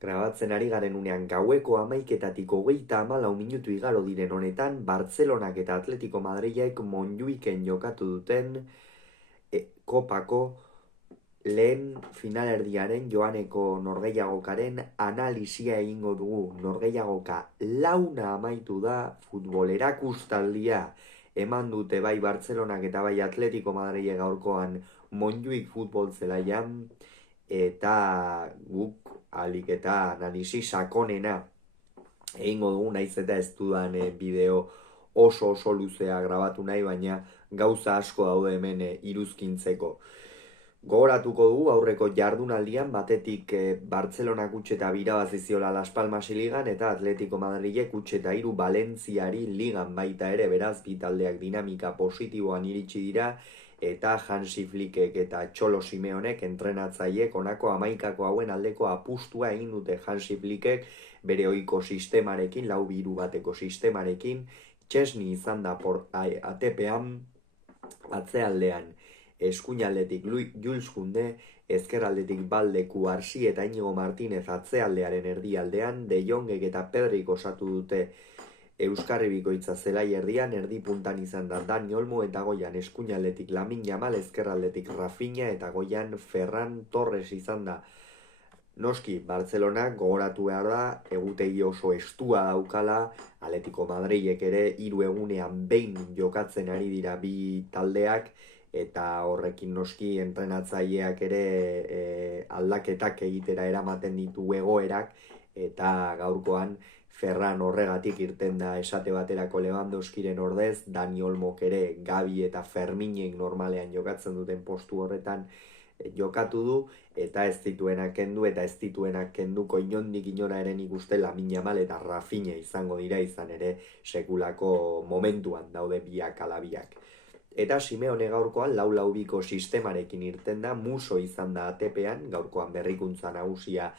Grabatzen ari garen unean gaueko 11:34 igaro diren honetan, Bartzelonak eta Atletico Madrilek Montjuiken jokatu duten kopako lehen finalerdiaren joaneko norgehiagokaren analisia egingo dugu. Norgehiagoka launa amaitu da, futbol erakustaldia eman dute bai Bartzelonak eta bai Atletico Madrilek gaurkoan Montjuik futbol zelaian, eta guk alik eta analisi sakonena egingo dugu, naiz eta ez dudan bideo oso luzea grabatu nahi, baina gauza asko daude hemen iruzkintzeko. Gogoratuko dugu aurreko jardunaldian batetik Bartzelonak utxe eta birabazi ziola Las Palmas ligan, eta Atletico Madrilek utxe eta 3 Valentziari ligan baita ere, beraz bi taldeak dinamika positiboan iritsi dira, eta Hansi Flickek eta Txolo Simeonek entrenatzaileek honako 11 hauen aldeko apustua egin dute. Hansi Flickek bere ohiko sistemarekin, 4-2-1 sistemarekin, Chesney izan da ATP-an, atzealdean eskuinaldetik Jules Koundé, ezkerraldetik Balde, Kuarsi eta Inigo Martinez atzealdearen erdialdean, De Jongek eta Pedrik osatu dute Euskarri Bikoitza zelai erdian, erdi puntan izan da Dani Olmo, eta goian eskuinaldetik Lamine Yamal, ezkerraldetik Rafinha, eta goian Ferran Torres izan da. Noski, Bartzelonak gogoratu behar da, egutegi oso estua daukala, Atletico Madrilek ere 3 egunean behin jokatzen ari dira bi taldeak, eta horrekin noski entrenatzaileak ere aldaketak egitera eramaten ditu egoerak, eta gaurkoan Ferran horregatik irten da esate baterako Lewandowskiren ordez, Dani Olmok ere Gabi eta Ferminek normalean jokatzen duten postu horretan jokatu du, eta ez dituenak kendu, eta ez dituenak kenduko inondik inora ere nik uste Lamine Yamal eta Rafinha izango dira, izan ere sekulako momentuan daude biak alabiak. Eta Simeone gaurkoan 4-4-2 sistemarekin irten da, Muso izan da ATP-an, gaurkoan berrikuntza nagusia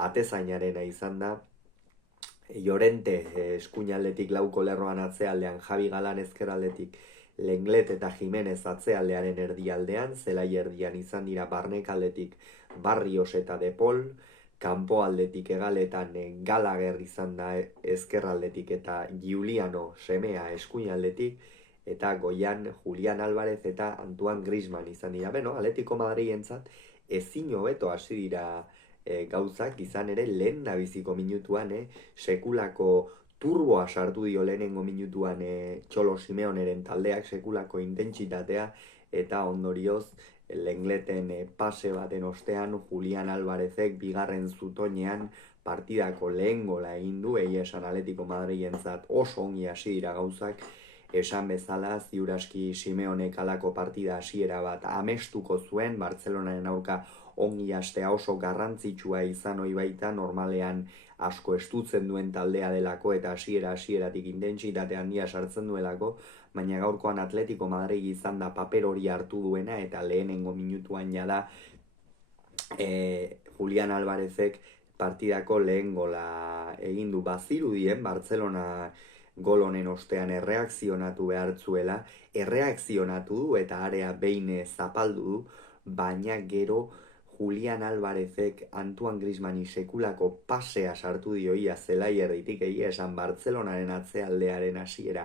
atezainarena izan da, Llorente eskuinaldetik lauko lerroan atzealdean, Javi Galan ezkerraldetik, Lenglet eta Jimenez atzealdearen erdialdean, zelai erdian izan dira Barnekaldetik Barrios eta Depol, kanpoaldetik hegaletan Gallagher izan da ezkerraldetik, eta Giuliano semea eskuinaldetik, eta goian Julian Álvarez eta Antoine Griezmann izan dira. Beno, Atletico Madrilentzat ezin hobeto hasi dira gauzak, izan ere lehen nabiziko minutuan sekulako turboa sartu dio lehenengo minutuan Txolo Simeoneren taldeak, sekulako intentsitatea, eta ondorioz Lengleten pase baten ostean Julian Álvarezek bigarren zutoinean partidako lehen gola egin du. Egia esan Atletico Madrilentzat oso ongi hasi dira gauzak, esan bezala ziuraski Simeonek alako partida hasiera bat amestuko zuen, Bartzelonaren aurka ongi hastea oso garrantzitsua izan ohi baita, normalean asko estutzen duen taldea delako, eta hasieratik intentsitate handia sartzen duelako, baina gaurkoan Atletico Madrid izan da paper hori hartu duena, eta lehenengo minutuan jada Julian Álvarezek partidako lehen gola egin du. Bazirudien Bartzelona gol honen ostean erreakzionatu behartzuela, erreakzionatu du eta area behin zapaldu du, baina gero Julian Álvarezek Antoine Griezmanni sekulako pasea sartu dioia zelai erditik. Egia esan Bartzelonaren atzealdearen hasiera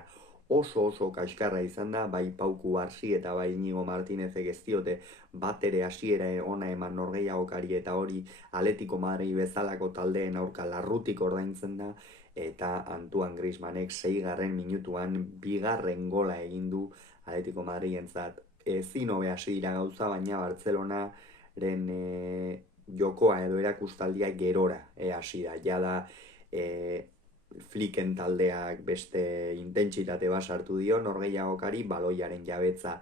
oso kaskarra izan da, bai Pau Kubarsi eta bai Inigo Martinezek ez diote bat ere hasiera ona eman norgehiagokari, eta hori Atletico Madrid bezalako taldeen aurka larrutik ordaintzen da, eta Antoine Griezmannek 6. minutuan bigarren gola egin du Atletico Madrilentzat. Ezin hobe hasi dira gauza, baina Bartzelonaren jokoa edo erakustaldia gerora hasi da. Jada Flicken taldeak beste intentsitate bat sartu dio norgehiagokari, baloiaren jabetza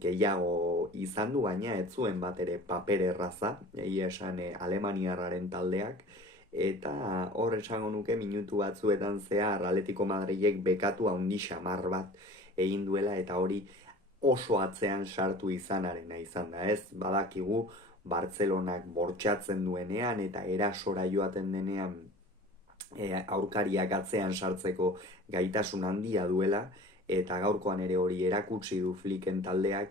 gehiago izan du, baina ez zuen bat ere paper erraza, egia esan alemaniarraren taldeak, eta hor esango nuke minutu batzuetan zehar Atletico Madrilek bekatu handi xamar bat egin duela, eta hori oso atzean sartu izanarena izan da, ez? Badakigu Bartzelonak bortxatzen duenean eta erasora joaten denean aurkariak atzean sartzeko gaitasun handia duela, eta gaurkoan ere hori erakutsi du Flicken taldeak,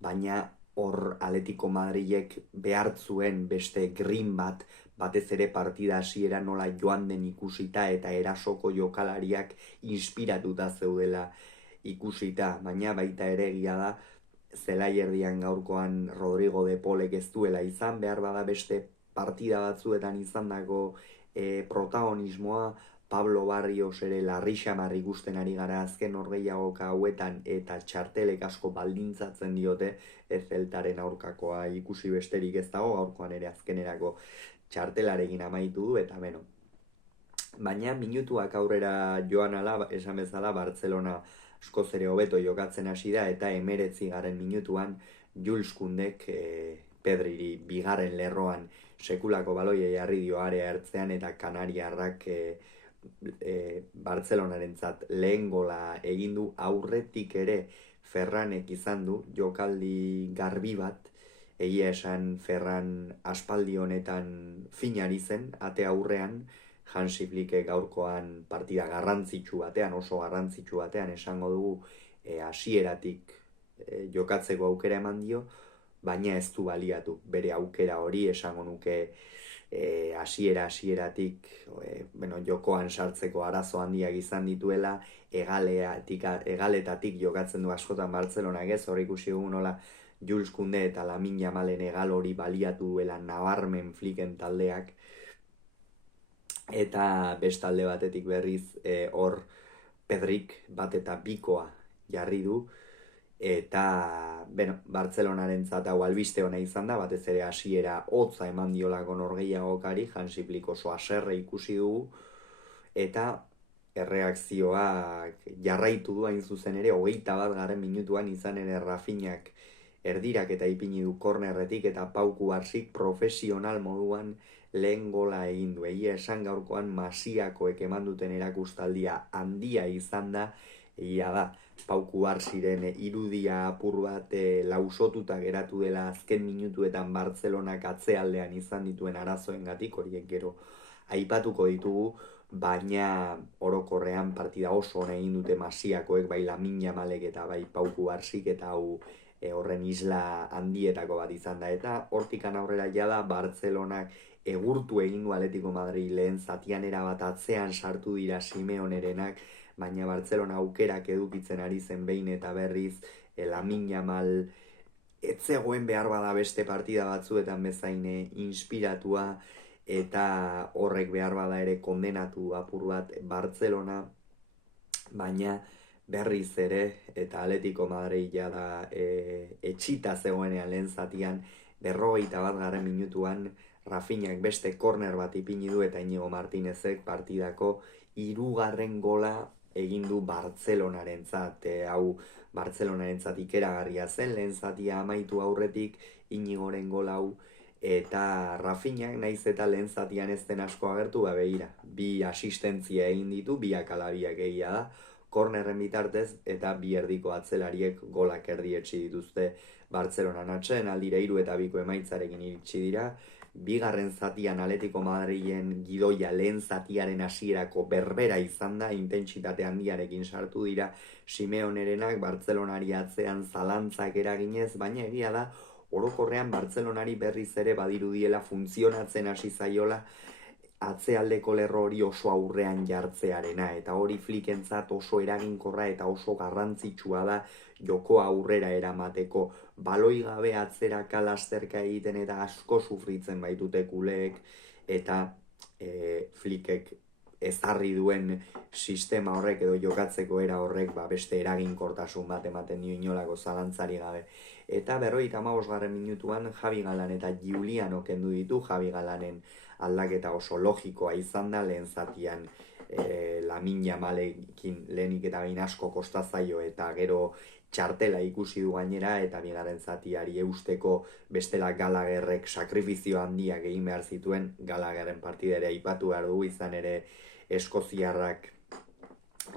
baina hor Atletico Madrilek behartzuen beste green bat, batez ere partida hasiera nola joan den ikusita eta erasoko jokalariak inspiratuta zeudela ikusita, baina baita ere egia da zelai erdian gaurkoan Rodrigo de Polek ez duela izan, behar bada beste partida batzuetan izandako protagonismoa, Pablo Barrios ere larri xamar ikusten ari gara azken norgehiagoka hauetan eta txartelek asko baldintzatzen diote, ez Zeltaren aurkakoa ikusi besterik ez dago, gaurkoan ere azkenerako txartelarekin amaitu du, eta beno. Baina minutuak aurrera joan ala, esan bezala, Bartzelona askoz ere hobeto jokatzen hasi da, eta 19. minutuan Jules Koundek Pedriri bigarren lerroan sekulako baloia jarri dio area ertzean, eta Kanariarrak Bartzelonarentzat lehen gola egin du. Aurretik ere Ferranek izan du jokaldi garbi bat, egia esan Ferran aspaldi honetan finari zen, ate aurrean, Hansi Flickek gaurkoan partida garrantzitsu batean, oso garrantzitsu batean esango dugu, hasieratik jokatzeko aukera eman dio, baina ez du baliatu bere aukera hori, esango nuke hasieratik jokoan sartzeko arazo handiak izan dituela, egaletatik jokatzen du askotan Bartzelonak, ez hor ikusi dugu nola Jules Koundé eta Lamine Yamalen egal hori baliatu duela nabarmen Flicken taldeak, eta bestalde batetik berriz hor Pedrik bat eta bikoa jarri du, eta Bartzelonarentzat hau albiste ona izan da, batez ere hasiera hotza eman diolako norgehiagokari, Hansi Flick oso haserre ikusi dugu, eta erreakzioak jarraitu du hain zuzen ere, 21. minutuan izan ere Rafinhak erdirak eta ipini du kornerretik, eta Pau Kubarsik profesional moduan lehen gola egin du. Egia esan gaurkoan Masiakoek eman duten erakustaldia handia izan da, egia da Pau Kubarsiren irudia apur bat lausotuta geratu dela azken minutuetan Bartzelonak atzealdean izan dituen arazoengatik, horiek gero aipatuko ditugu, baina orokorrean partida oso ona egin dute Masiakoek, bai Lamine Yamalek eta bai Pau Kubarsik, eta hau horren isla handietako bat izan da, eta hortikan aurrera jada Bartzelonak egurtu egin du Atletico Madrid lehen zatian erabat atzean sartu dira Simeonerenak, baina Bartzelona aukerak edukitzen ari zen behin eta berriz, Lamine Yamal ez zegoen behar bada beste partida batzuetan bezain inspiratua, eta horrek behar bada ere kondenatu apur bat Bartzelona, baina berriz ere, eta Atletico Madrid jada etxita zegoenean lehen zatian, 51. minutuan Rafinhak beste korner bat ipini du, eta Inigo Martinezek partidako 3. gola egin du Bartzelonarentzat. Hau Bartzelonarentzat ikeragarria zen, lehen zatia amaitu aurretik Inigoren gola hau, eta Rafinhak naiz eta lehen zatian ez den asko agertu, begira, 2 asistentzia egin ditu, 2 alabiak egia da, kornerren bitartez, eta 2 erdiko atzelariek golak erdietsi dituzte Bartzelonan. Atsedenaldira aldira 3-2 emaitzarekin iritsi dira. Bigarren zatian Atletico Madrilen gidoia lehen zatiaren hasierako berbera izan da, intentsitate handiarekin sartu dira Simeonerenak, Bartzelonari atzean zalantzak eraginez, baina egia da orokorrean Bartzelonari berriz ere badirudiela funtzionatzen hasi zaiola atzealdeko lerro hori oso aurrean jartzearena, eta hori Flickentzat oso eraginkorra eta oso garrantzitsua da joko aurrera eramateko. Baloi gabe atzeraka lasterka egiten eta asko sufritzen baitute kuleek, eta Flickek ezarri duen sistema horrek edo jokatzeko era horrek beste eraginkortasun bat ematen dio inolako zalantzari gabe. Eta 55. minutuan Javi Galan eta Giuliano kendu ditu. Javi Galanen aldaketa oso logikoa izan da, lehen zatian Lamine Yamalekin lehenik eta behin asko kostazaio, eta gero txartela ikusi du gainera, eta bigarren zatiari eusteko bestela Gallagherrek sakrifizio handiak egin behar zituen. Gallagherren partidere aipatu behar dugu, izan ere eskoziarrak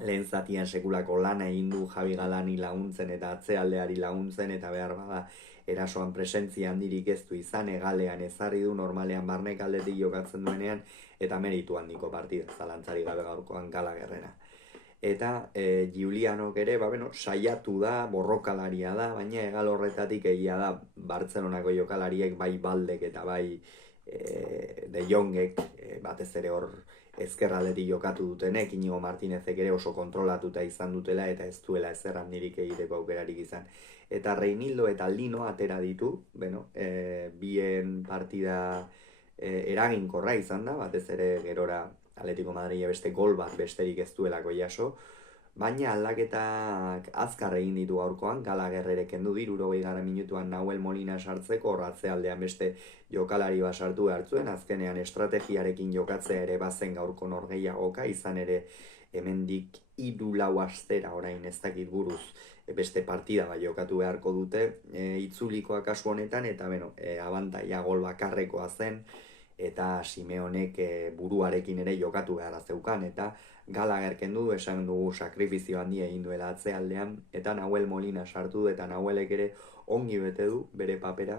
lehen zatian sekulako lana egin du Javi Galani laguntzen eta atzealdeari laguntzen, eta behar bada erasoan presentzia handirik ez du izan, egalean ezarri du, normalean barnek aldetik jokatzen duenean, eta meritu handiko partida, zalantzari gabe gaurkoan Gallagherrena. Eta Giulianok ere, saiatu da, borrokalaria da, baina egal horretatik egia da Bartzelonako jokalariek bai Baldek eta bai De Jongek, batez ere hor ezkerraldetik jokatu dutenek, Inigo Martinezek ere oso kontrolatuta izan dutela eta ez duela ezer handirik egiteko aukerarik izan. Eta Reinildo eta Lino atera ditu, bien partida eraginkorra izan da, batez ere gerora Atletico Madrid beste gol bat besterik ez duelako jaso, baina aldaketak azkar egin ditu gaurkoan, Gallagher ere kendu di 60. minutuan Nahuel Molina sartzeko, hor atzealdean beste jokalari bat sartu hartzuen, azkenean estrategiarekin jokatzea ere bazen gaurko norgehiagoka, izan ere hemendik 3-4 astera orain ez dakit buruz beste partida bat jokatu beharko dute itzulikoa kasu honetan, eta abantaia gol bakarrekoa zen, eta Simeonek buruarekin ere jokatu beharra zeukan, eta Gallagher kendu, esan dugu sakrifizio handia egin duela atzealdean, eta Nahuel Molina sartu du, eta Nahuelek ere ongi bete du bere papera,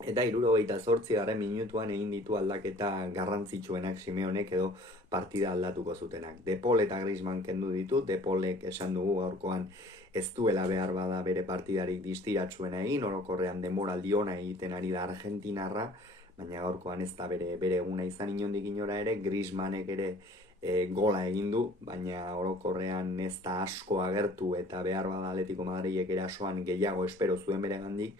eta 78. minutuan egin ditu aldaketa garrantzitsuenak Simeonek edo partida aldatuko zutenak. De Paul eta Griezmann kendu ditu, De Paulek esan dugu gaurkoan ez duela behar bada bere partidarik distiratsuena egin, orokorrean demoraldi ona egiten ari da Argentinarra, baina gaurkoan ez da bere eguna izan inondik inora ere, Griezmannek ere gola egin du, baina orokorrean ez da asko agertu eta behar bada Atletico Madrilek erasoan gehiago espero zuen beregandik.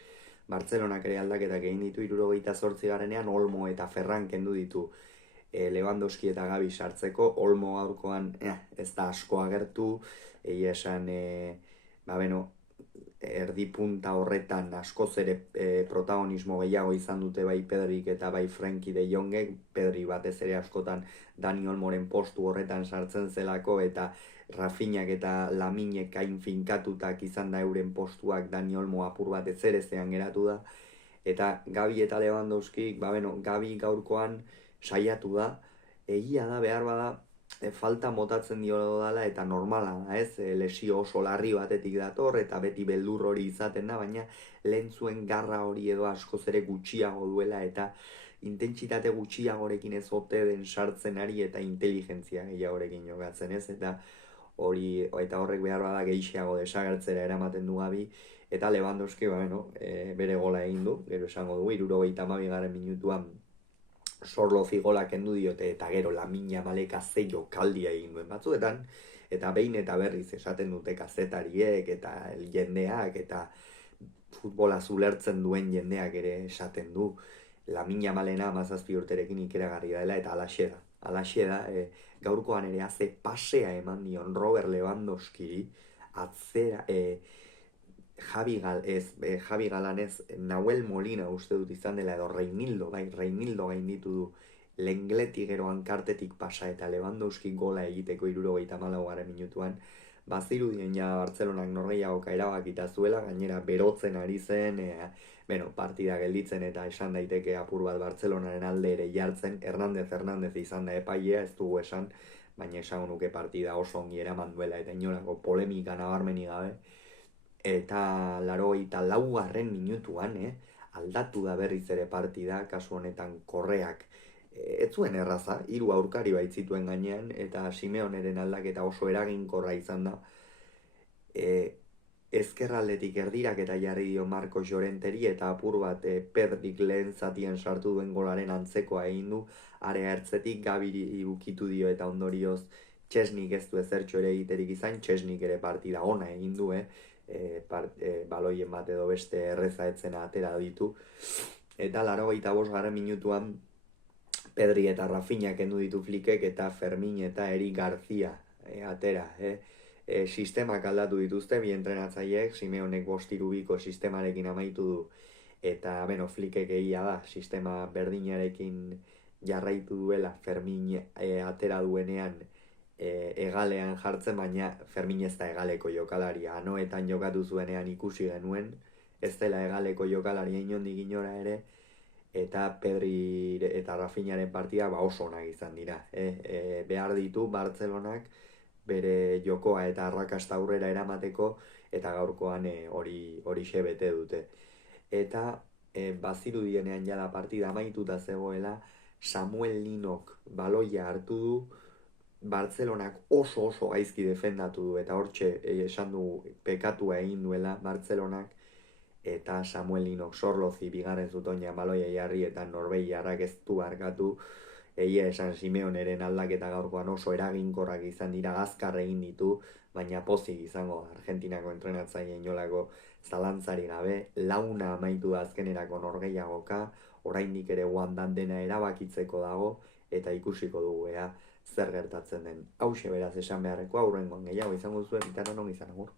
Bartzelonak ere aldaketak egin ditu 78. Olmo eta Ferran kendu ditu Lewandowski eta Gavi sartzeko. Olmo gaurkoan ez da asko agertu, egia esan erdi punta horretan askoz ere protagonismo gehiago izan dute bai Pedrik eta bai Frenkie de Jongek. Pedri batez ere askotan Dani Olmoren postu horretan sartzen zelako, eta Rafinhak eta Laminek hain finkatutak izan da euren postuak, Dani Olmo apur bat ezerezean geratu da, eta Gavi eta Lewandowski, Gavi gaurkoan saiatu da, egia da behar bada falta motatzen dio dela eta normala da, ez? Lesio oso larri batetik dator eta beti beldur hori izaten da, baina lentzuen garra hori edo askoz ere gutxiago duela eta intentsitate gutxiagorekin ez ote den sartzen ari eta inteligentzia gehiagorekin jokatzen, ez? Eta horrek behar bada gehiago desagertzera eramaten du Gavi, eta Lewandowski bere gola egin du, gero esango dugu 72. minutuan Sorlozi gola kendu diote, eta gero Lamine Yamalek ze jokaldia egin duen batzuetan, eta behin eta berriz esaten dute kazetariek eta jendeak eta futbola zulertzen duen jendeak ere esaten du Lamine Yamalena 17 urterekin ikeragarri dela, eta alaxe da, gaurkoan ere haze pasea eman dion Robert Lewandowski atzera, Javi Galanez, Nahuel Molina uste dut izan dela, edo Reinildo gainditu du Lengletik gero hankartetik pasa eta Lewandowski gola egiteko 74. minutuan, bazirudien ja Bartzelonak norgehiagoka erabakita zuela, gainera berotzen ari zen, partida gelditzen eta esan daiteke apur bat Bartzelonaren alde ere jartzen. Hernández izan da epailea, ez dugu esan, baina esan nuke partida oso ongi eraman duela eta inolako polemika nabarmenik gabe. Eta 84. minutuan, aldatu da berriz ere partida, kasu honetan Korreak ez zuen erraza, 3 aurkari baitzituen gainean, eta Simeoneren aldaketa oso eraginkorra izan da. Ezkerraldetik erdirak eta jarri dio Marcos Llorenteri, eta apur bat Pedrik lehen zatien sartu duen golaren antzekoa egin du, area ertzetik Gabiri ukitu dio eta ondorioz Txesnik ez du ezertxo ere egiterik izan, Txesnik ere partida ona egin du, baloien bat edo beste erreza etzena atera ditu, eta 85. minutuan Pedri eta Rafinha kendu ditu Flikek, eta Fermin eta Eric Garcia atera, sistemak aldatu dituzte bi entrenatzaileek, Simeonek 5-3-2 sistemarekin amaitu du, eta Flikek egia da, sistema berdinarekin jarraitu duela, Fermin atera duenean egalean jartzen, baina Fermin ez da egaleko jokalaria, anoetan jokatu zuenean ikusi genuen, ez dela egaleko jokalaria inondik inora ere, eta Pedri eta Rafinharen partida oso onak izan dira. Behar ditu Bartzelonak bere jokoa eta arrakasta aurrera eramateko, eta gaurkoan hori bete dute. Eta bazirudienean jala partida amaituta zegoela, Samuel Linok baloia hartu du, Bartzelonak oso gaizki defendatu du, eta hortxe esan du pekatua egin duela Bartzelonak, eta Samuelinok sorlozi bigarren zutoina baloia jarri eta Norbeiarrak ez du barkatu. Egia esan Simeoneren aldaketa gaurkoan oso eraginkorrak izan dira, azkar egin ditu, baina pozik izango Argentinako entrenatzaile inolako zalantzari gabe, launa amaitu da azkenerako norgehiagoka, oraindik ere guandan dena erabakitzeko dago, eta ikusiko dugu zer gertatzen den. Hauxe beraz esan beharreko, aurrengoan gehiago izango zuen, itaran on izan agur.